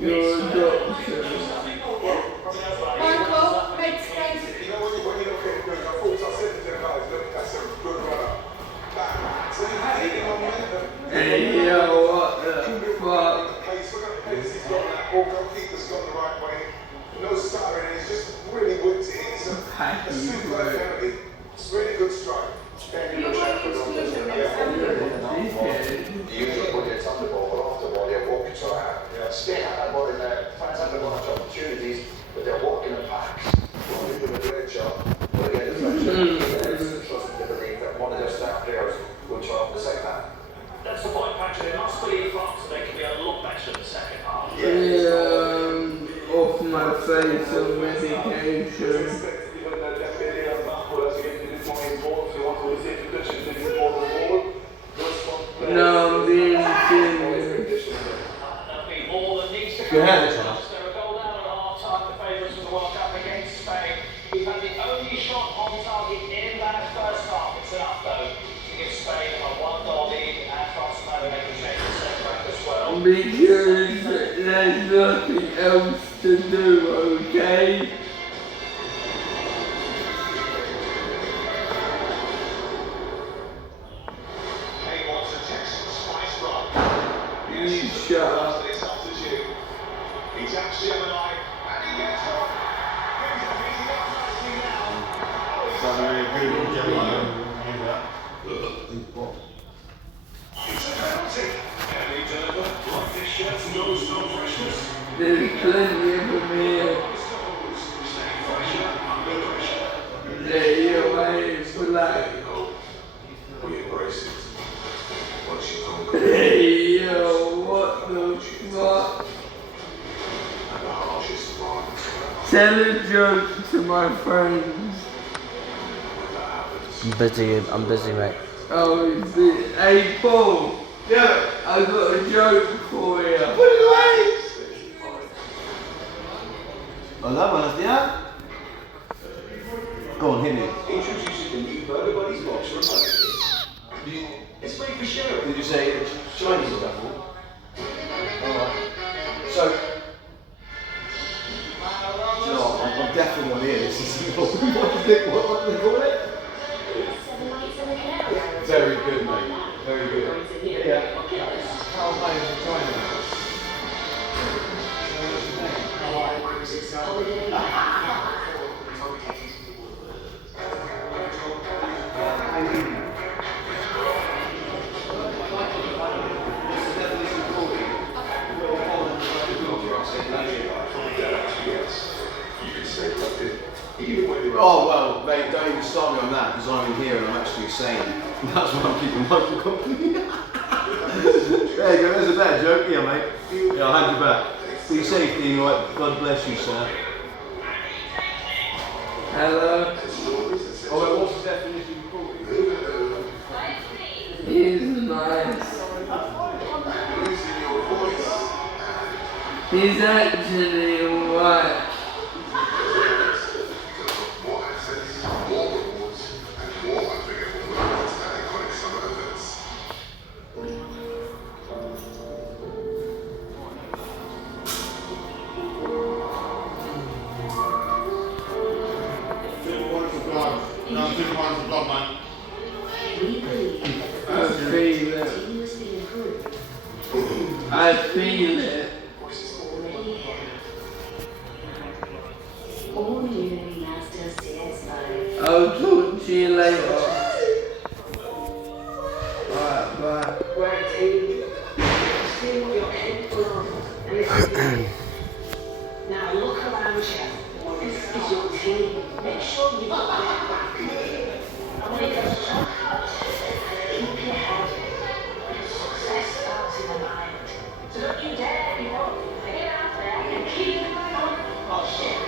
You're a doctor. Michael, headspace. You know when you look at it, I thought I said to the guys, look, that's a good runner. Bang. So you had it in momentum. Hey, yo, what the fuck? Look at the pace he's got that. All goalkeeper's gone the right way. No stuttering, he's just really whipped it in. It's a super penalty. It's really good strike. You're going to use your Usually when it's on the ball or off the ball, they're walking so out. Still have one in there, fans haven't got much opportunities, but they're walking in packs. Well, they're doing a great job. But again, the pressure, trust to believe that one of their star players will try off the second half. That's the point, Patrick. They must believe France they can be a lot better in the second half. Off my face on medication. No, I'm being serious. Go ahead, Charles. They're a goal down at half-time, the favourites for the World Cup against Spain. We've had the only shot on target in that first half. It's enough, though, to give Spain a 1-0 lead, and France know they can change the second half as well. Because there's nothing else to do, okay? You shut up. He's actually alive, and he gets one. It's a penalty. And he delivered like this shirt knows no freshness. There's plenty of them here. Stay fresher under pressure. Lay away, black. We embrace it. Once you conquer it, Hey, yo, what the fuck? and the harshest violence forever. Tell a joke to my friends. When that happens, I'm busy, mate. Oh, is it? Hey, Paul. Yeah. I got a joke for you. Put it away. Hola, buenos días. Go on, hit me. Introducing the new Burger Buddies box from Heineken. It's made for sharing. Did you say Chinese or Apple? Alright. So, do you know what? I'm definitely on here. This is what do they call it? Very good, mate. Very good. Yeah. How high is the China? Oh well, mate, don't even start me on that because I'm in here and I'm actually sane. That's why I'm keeping Michael company. There you go, there's a better joke. Yeah, mate. Yeah, I'll hand you back. Be safe, Dean. Right? God bless you, sir. Hello. Oh, what's the definition of cruelty? He's nice. He's actually alright. I feel it. I'll talk to you later. Alright, bye. Now look around you. This is your team. Make sure you've got their back. And when it goes tough, keep your head. Success starts in the mind. So don't you dare be wrong. Get out there and keep going. Oh shit.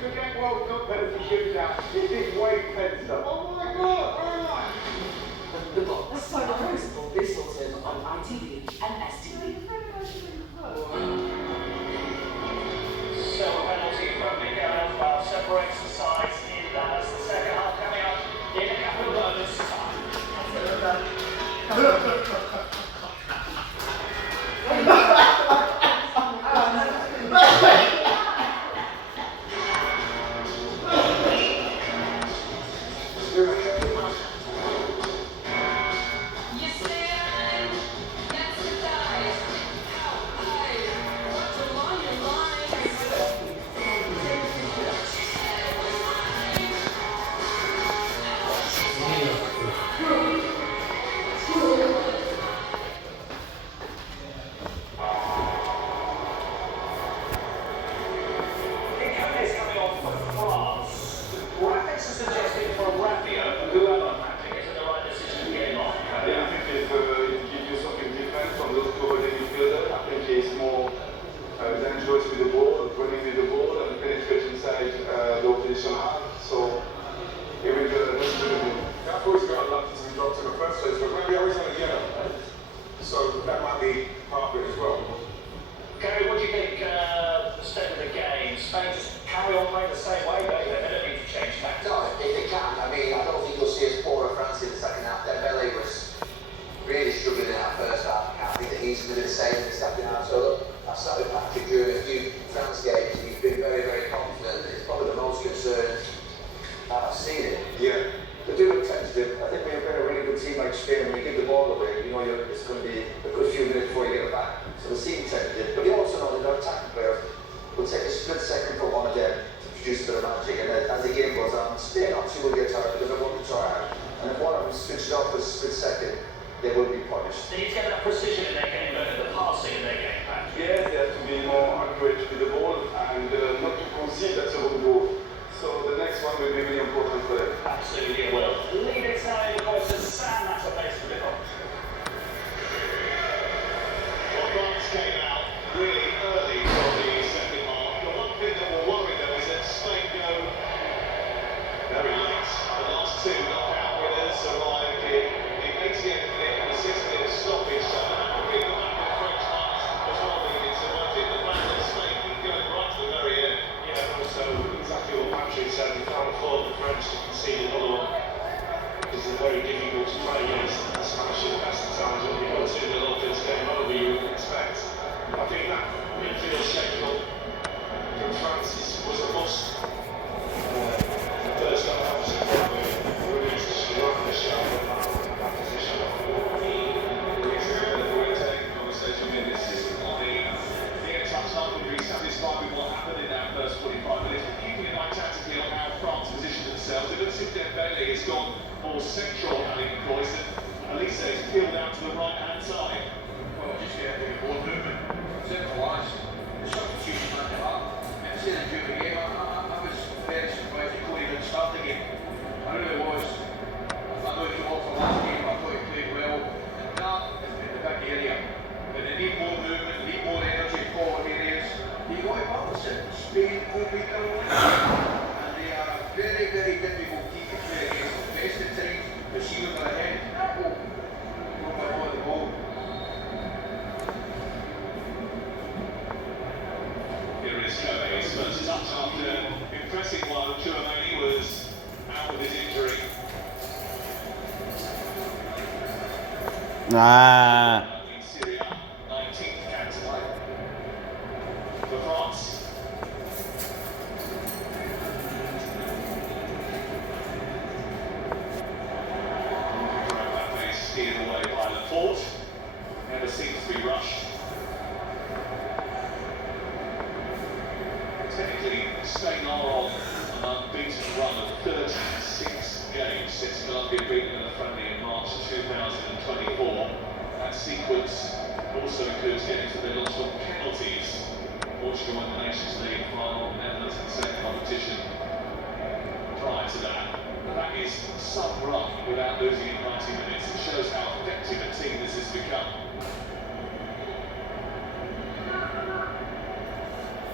Forget World Cup penalty shootout. This is way better. Oh my God, where am I? The book, The Solar Principle, is sorted on ITV and STV. So a penalty from Miguel Elfbau separates the sides in the second half coming up in a couple of moments' time.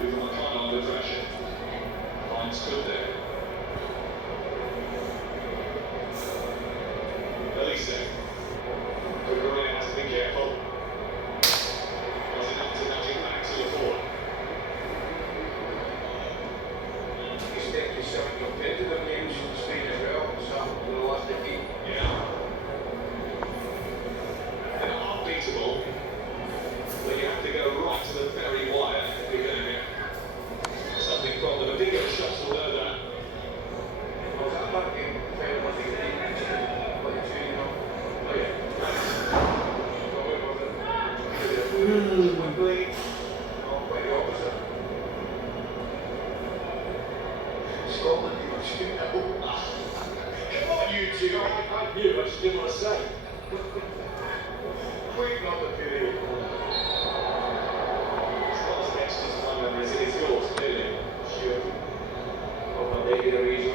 Who's on the line under pressure. Line stood there. Elise. De Bruyne has to be careful. Was enough to nudge it back to the forward. You step yourself into the games from Spain as well, so we'll have to keep. Yeah. They're unbeatable, but you have to go right to the very wire if you're going to get something from them. A bigger shots will know that. I was at that game, fair one thing, like two, you know. Oh yeah. But where was it? Wembley. No, quite the opposite. Scotland, you were shooting at home. Come on, you two. I knew, I just didn't want to say. Quick not the period. It's not as next as my memory as it is yours, clearly. Sure. Oh, maybe the reason.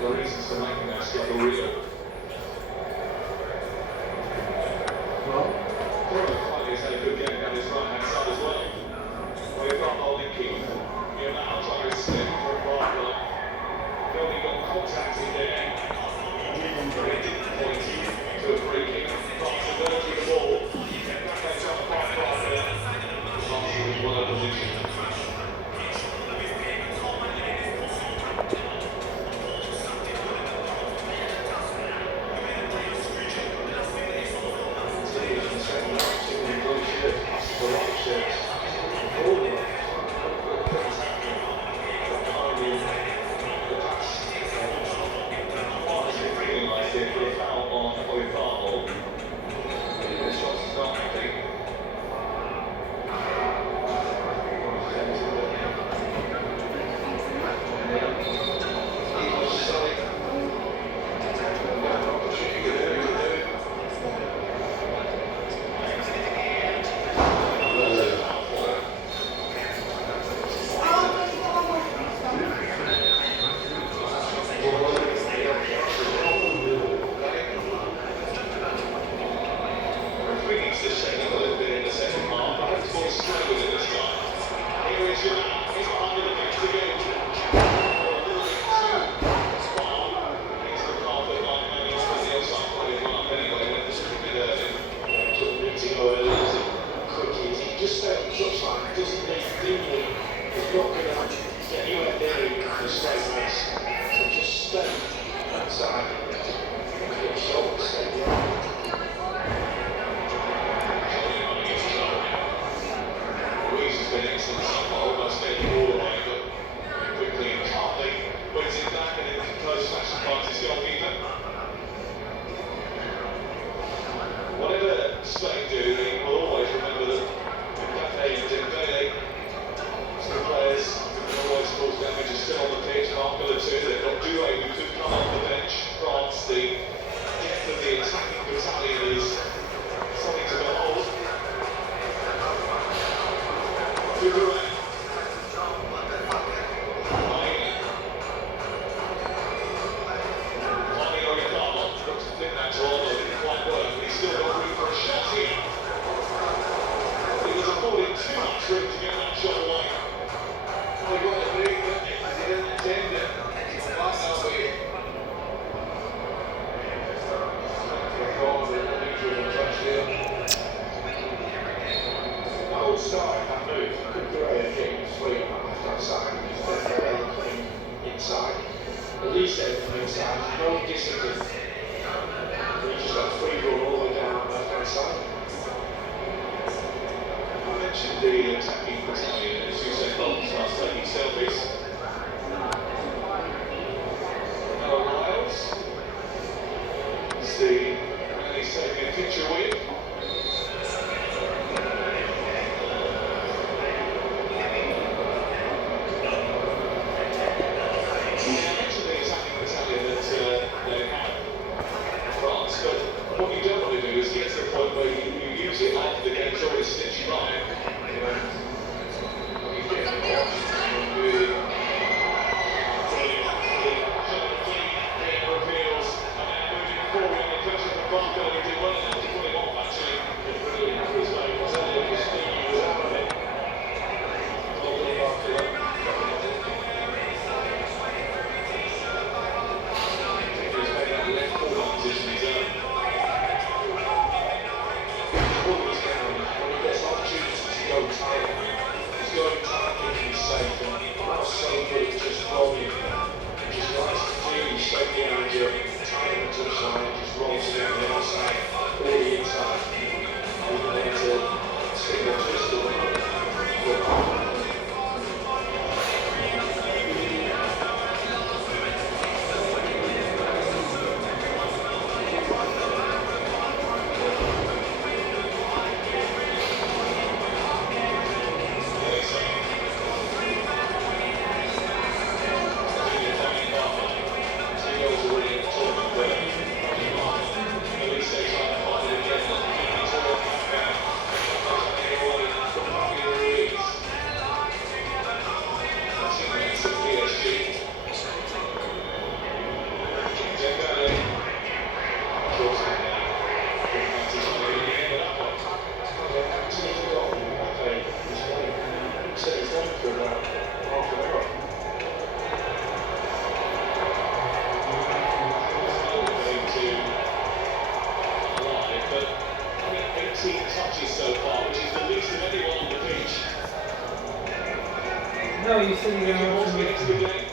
The reasons for making that struggle real. Finally, had a good game down his right-hand side as well. We've got Olinki. You're now trying to step for a right. He only got contact in there. But it didn't point to a free kick. Possibility of the ball. Back on the back right there. Arsenal in well position. Whatever Spain do, they will always remember that Mbappe and Dembele, two players who always cause damage, are still on the pitch. After the two, they've got Doué who could come off the bench. France, the depth of the attacking battalion is something to behold. Doué. The attacking battalion, as you said, Bolt starts taking selfies. Noah Lyles is the man he's taking a picture with. to the point where you use it after the game's already stitched by. You know, you get the box, really reveals, and then moving forward in the pressure from Barker, who did well enough to put him off actually. Really for his name, was only a mistake, he was out of it. No, you said you're going to watch the game.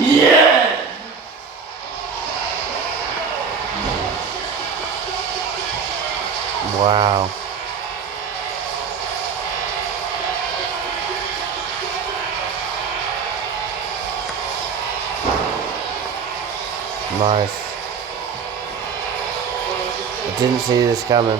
Yeah! Wow. Nice. I didn't see this coming.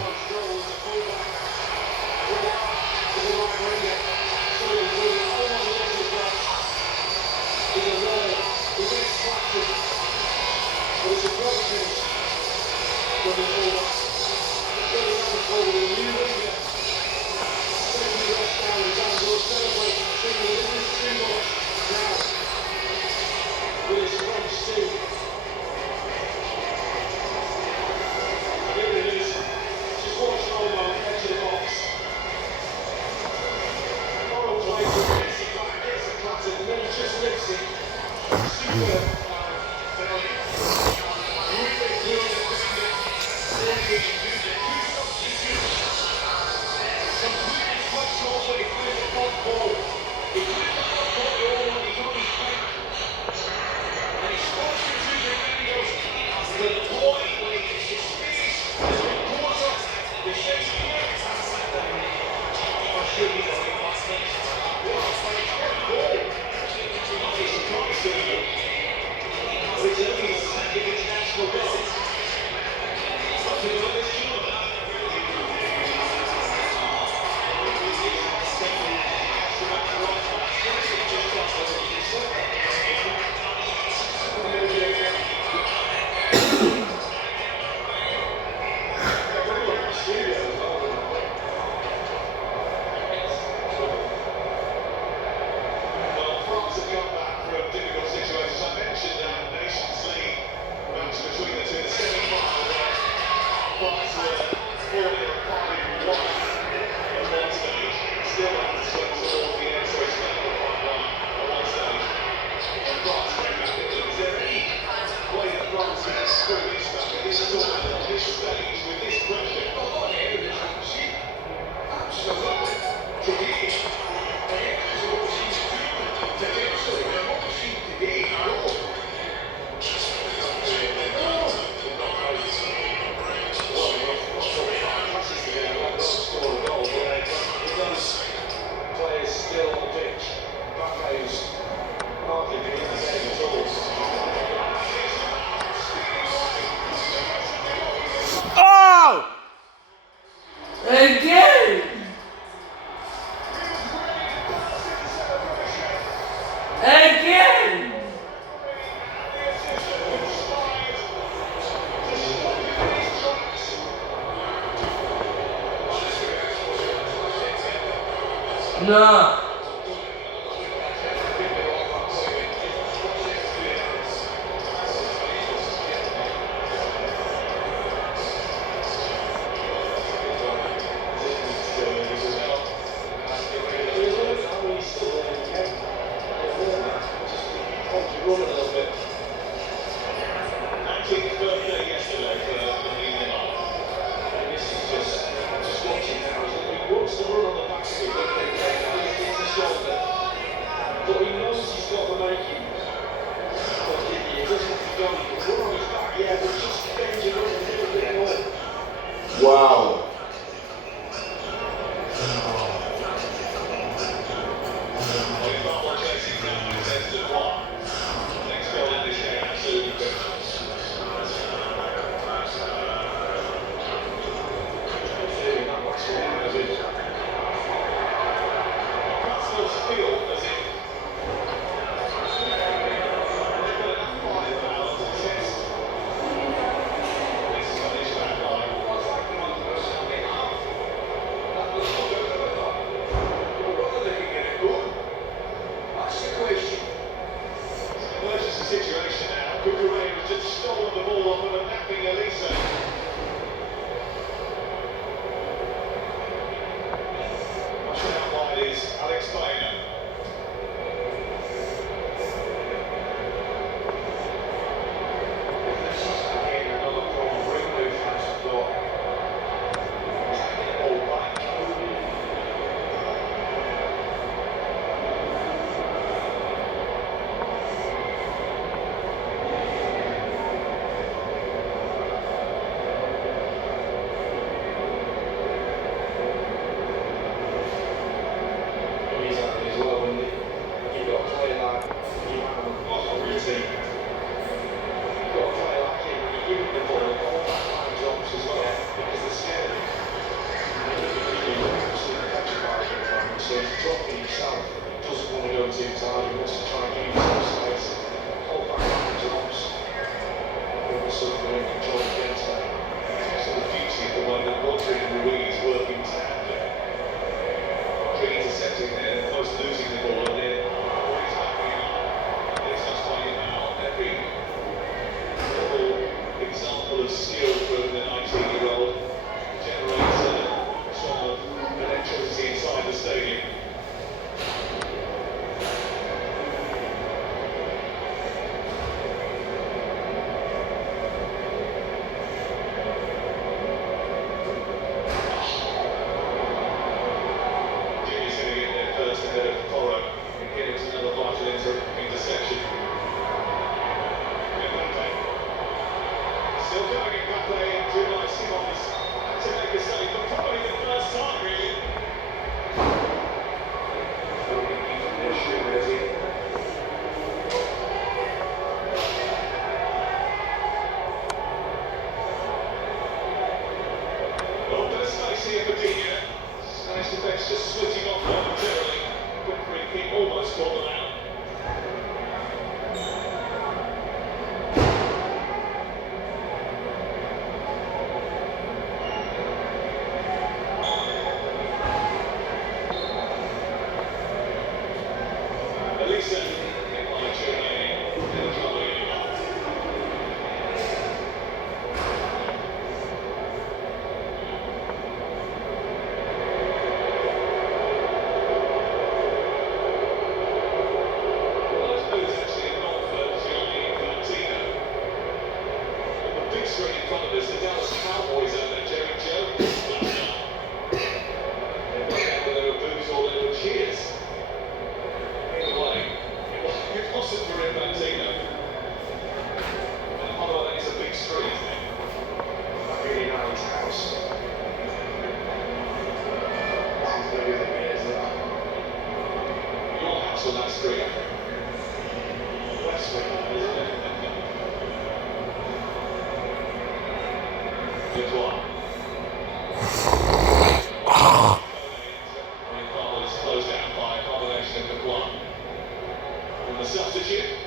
Again! Again! No. Wow. here for Dina. Spanish defence just switching off momentarily. Quick free kick almost caught them out. Elisa, on that street. Westwood. Good one. Is closed out by a combination of the one. And the substitute.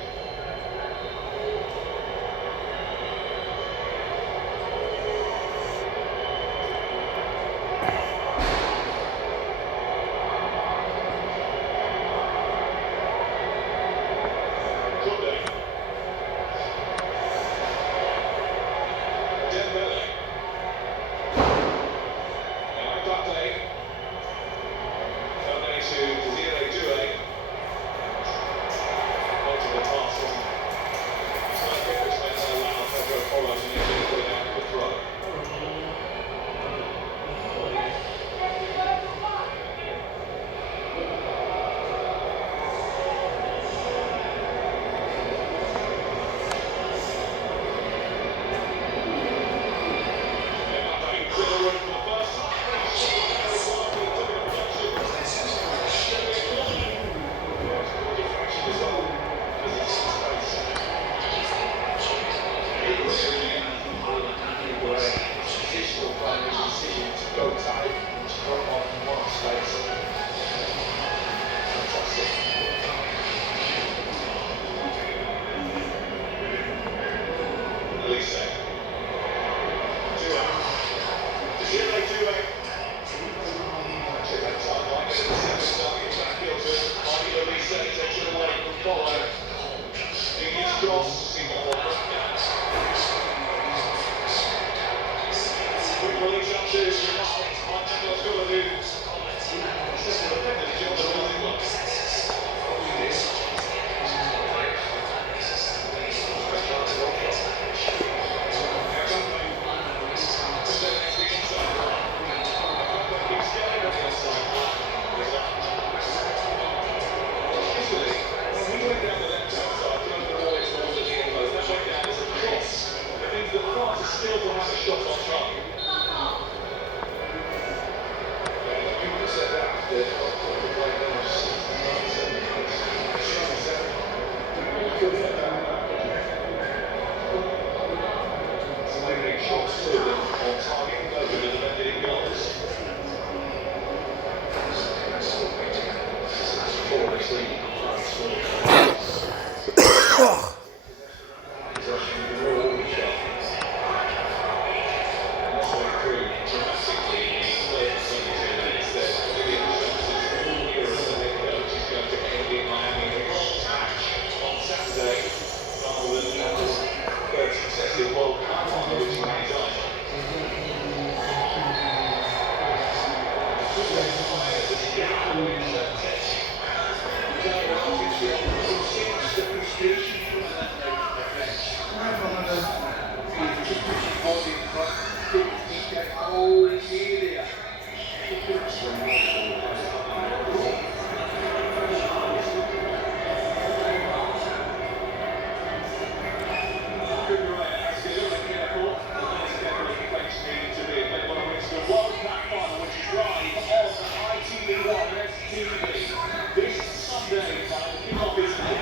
This Sunday, the kickoff is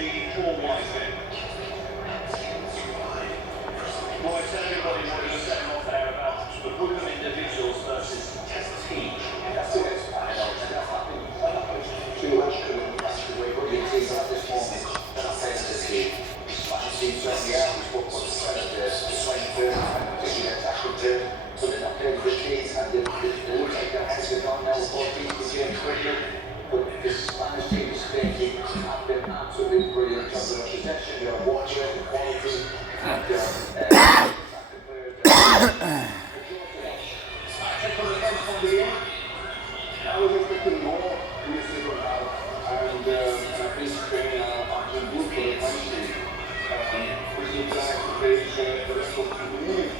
the All White men. Boy, tell everybody what you were saying off there about the group of individuals versus team. That's it. Too much coming back to the way what you think at this moment. Then I say to the team, Spanish team certainly out, we spoke about the Predators, the 21st, particularly the tackle turn, but they're not playing for the teams, and they look like they're heading on now with 14 games quickly. But the Spanish team is thinking, have been absolutely brilliant in terms of their possession, their watch rate, the quality, and their attacking players. I was expecting more in this league now, and I think Spain are actually good for the country. Which looks like the page the rest of the league. I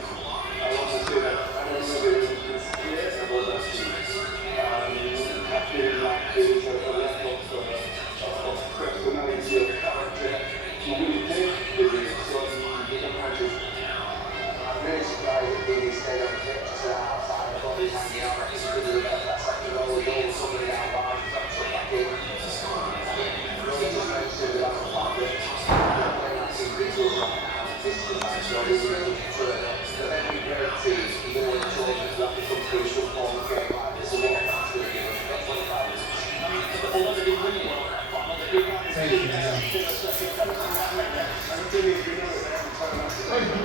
want to say that I don't know the scared about that team. I feel like there is a lack of personality, of character to really take the league from different countries. I'm very surprised that they stayed on the pitch to the outside of bodies hanging out. I think it's good that that second goal was all somebody out behind, that's what back in. He just mentioned that I'm a part of it. They're playing that team visuals right now. This is the match that is really concerned that every great team, even when it's all that becomes through some form of game like this, and what that's going to give us. That's what it's about. Although they didn't win it, they Thank you.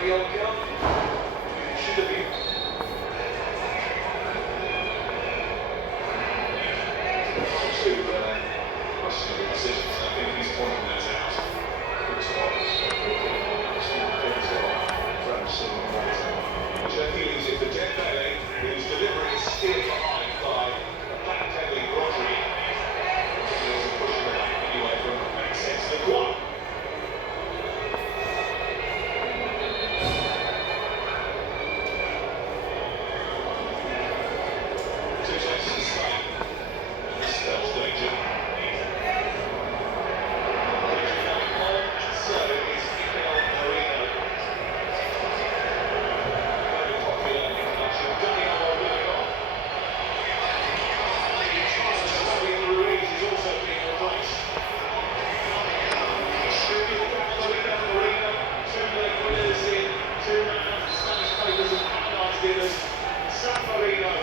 Mallorca. Should have been. Questionable decisions. I think he's pointing those out. Which I feel is if the Dembele, whose delivery is steered behind by a back-pedaling Rodri, there's a push in the back anyway from Maxence Lequois. Two chances to Spain. Spells danger. So is Mikel Merino. Very popular international. Daniel Merino. Fabian Ruiz is also being replaced. Merino, two leg winners in, two Spanish papers and Paradise dinners. San Marino.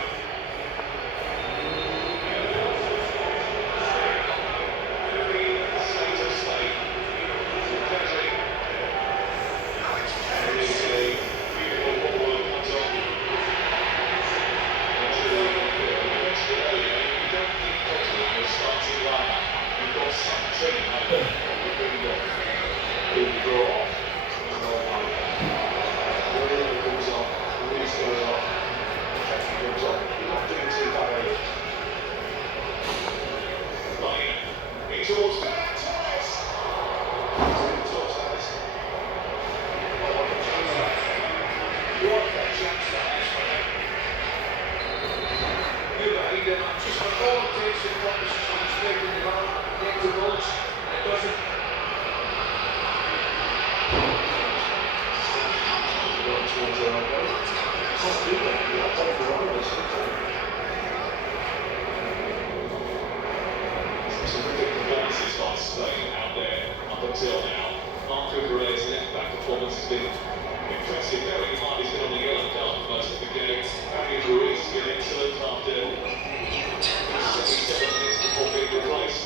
Towards Torres. Just for all takes and purposes from the straight in the ground, get the goals, it doesn't. Some good performances by Spain out there up until now. Marc Cucurella's left-back performance has been impressive. Bearing in mind he's been on the yellow card for most of the games. Fabian Ruiz has been excellent after 77 minutes before being replaced.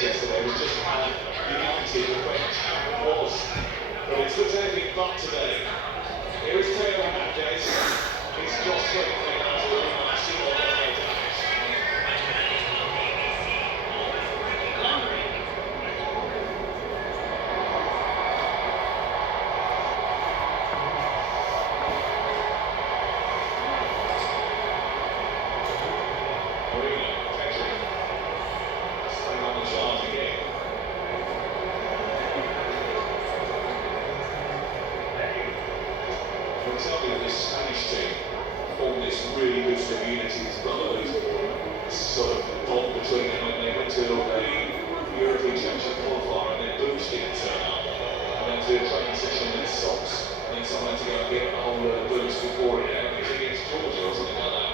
Yesterday was just how unity the French was. But it's looks anything but today. Here is Theo Hernandez. He's just strengthening out of the room and actually all the way damage. Marino, Pedri. Staying on the charge again. For example, this Spanish team formed this really good sort of unity, this brotherhood, this sort of bond between them when they went to a European Championship qualifier and their boots didn't turn up. And then to a training session in socks, and then someone had to go and get a whole load of boots before it. It was against Georgia or something like that.